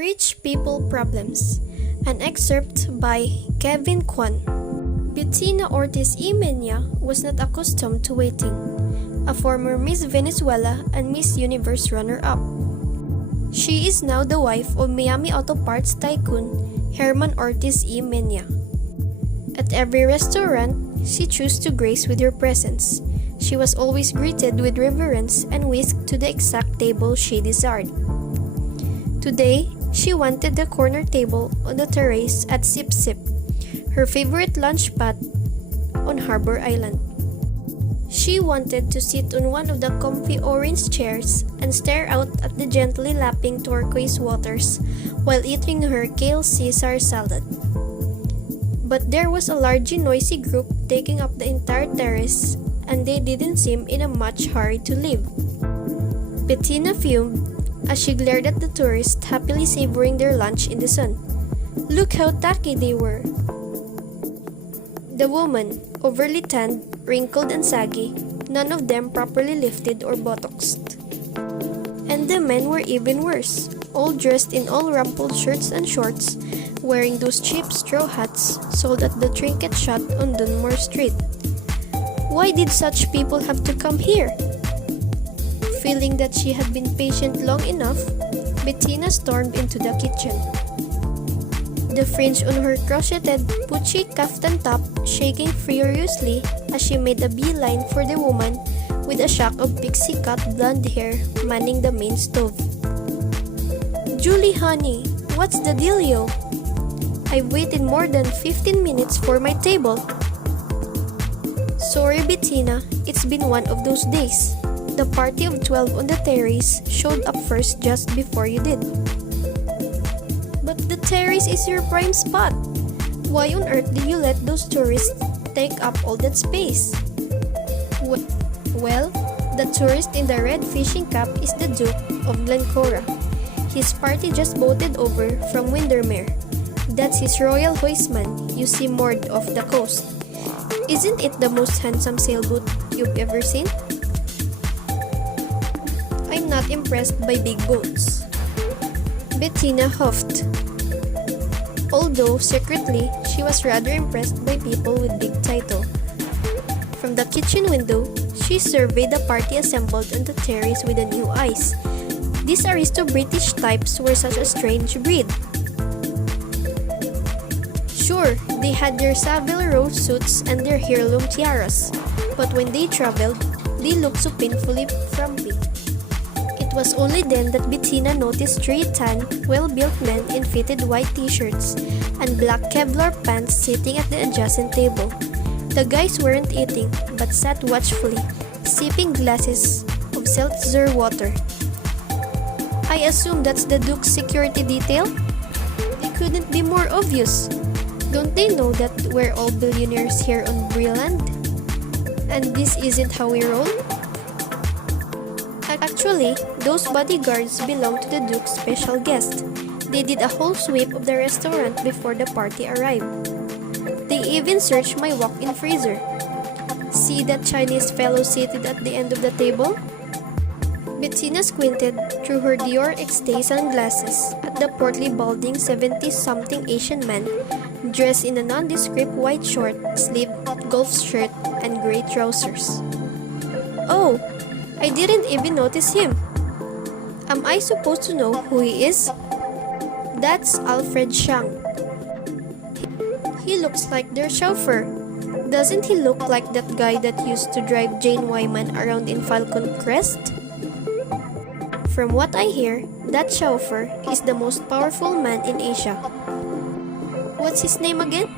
Rich People Problems, an excerpt by Kevin Kwan. Bettina Ortiz y Mena was not accustomed to waiting, a former Miss Venezuela and Miss Universe runner-up. She is now the wife of Miami Auto Parts tycoon Herman Ortiz y Mena. At every restaurant, she chose to grace with her presence. She was always greeted with reverence and whisked to the exact table she desired. Today, she wanted the corner table on the terrace at Sip Sip, her favorite lunch spot on Harbor Island. She wanted to sit on one of the comfy orange chairs and stare out at the gently lapping turquoise waters while eating her kale Caesar salad. But there was a large noisy group taking up the entire terrace, and they didn't seem in a much hurry to leave. Bettina fumed as she glared at the tourists happily savoring their lunch in the sun. Look how tacky they were. The woman, overly tanned, wrinkled and saggy, none of them properly lifted or botoxed. And the men were even worse, all dressed in all rumpled shirts and shorts, wearing those cheap straw hats sold at the trinket shop on Dunmore Street. Why did such people have to come here? Feeling that she had been patient long enough, Bettina stormed into the kitchen. The fringe on her crocheted Pucci kaftan top shaking furiously as she made a beeline for the woman with a shock of pixie-cut blonde hair manning the main stove. Julie honey, what's the dealio? I've waited more than 15 minutes for my table. Sorry Bettina, it's been one of those days. The party of 12 on the terrace showed up first just before you did. But the terrace is your prime spot. Why on earth did you let those tourists take up all that space? Well, the tourist in the red fishing cap is the Duke of Glencora. His party just boated over from Windermere. That's his royal hoistman you see moored off the coast. Isn't it the most handsome sailboat you've ever seen? I'm not impressed by big boats. Bettina huffed. Although secretly, she was rather impressed by people with big title. From the kitchen window, she surveyed the party assembled on the terrace with a new eyes. These aristo-British types were such a strange breed. Sure, they had their Savile Row suits and their heirloom tiaras, but when they traveled, they looked so painfully frumpy. It was only then that Bettina noticed three tan, well-built men in fitted white t-shirts and black Kevlar pants sitting at the adjacent table. The guys weren't eating, but sat watchfully, sipping glasses of seltzer water. I assume that's the Duke's security detail? They couldn't be more obvious. Don't they know that we're all billionaires here on Breland? And this isn't how we roll? Actually, those bodyguards belong to the Duke's special guest. They did a whole sweep of the restaurant before the party arrived. They even searched my walk-in freezer. See that Chinese fellow seated at the end of the table? Bettina squinted through her Dior XT sunglasses at the portly balding 70-something Asian man dressed in a nondescript white short-sleeved golf shirt and gray trousers. Oh, I didn't even notice him. Am I supposed to know who he is? That's Alfred Shang. He looks like their chauffeur. Doesn't he look like that guy that used to drive Jane Wyman around in Falcon Crest? From what I hear, that chauffeur is the most powerful man in Asia. What's his name again?